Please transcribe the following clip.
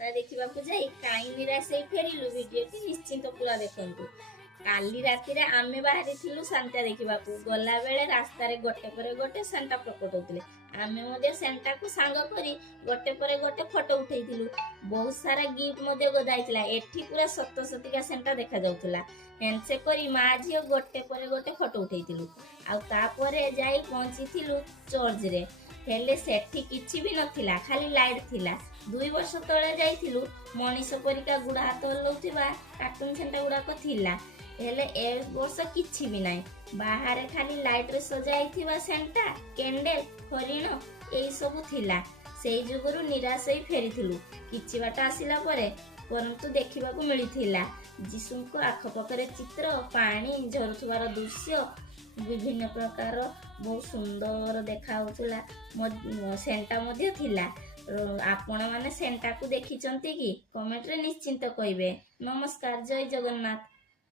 देखा जाई कहीं निराश फेरिलु वीडियो की निश्चिंत पूरा देखु। काली राति आम बाहरी सांता देखा गला बेले रास्त गोटे पर गोटे सेंटा प्रकट होते आम सेंटा को सांग करी गोटे पर गोटे फोटो उठे बहुत सारा गिफ्ट गदाई एठी पूरा सत सतिका सेंटा देखा जाउथला। हेनसे करी माँ झील गोटे पर गोटे फोटो उठे आउे जाई पहुंची चर्च रे हेले सेठी किछि भी नथिला खाली लाइट थिला। 2 वर्ष तले जाइथिलु मनीष परिका गुड़ा हाथ हलौथिबा कार्टून सेंटा गुड़ाक थिला हेले ए वर्ष किछि भी नाही बाहर खाली लाइट रे सजाइथिबा सेंटा कैंडल हरिण एई सब थिला। सेई जुगुरु निराश होई फेरिथिलु किछि बाट आसिला परे परंतु देखिबाकू मिलिथिला जीशुको आखपाखरे चित्र पानी झरुथुबार दृश्य विभिन्न प्रकार बहुत सुंदर देखा सेंटा मध्य थिला। आपण माने सेंटा को देखिचंती कि कमेंट रे निश्चिंत कहिबे। नमस्कार, जय जगन्नाथ।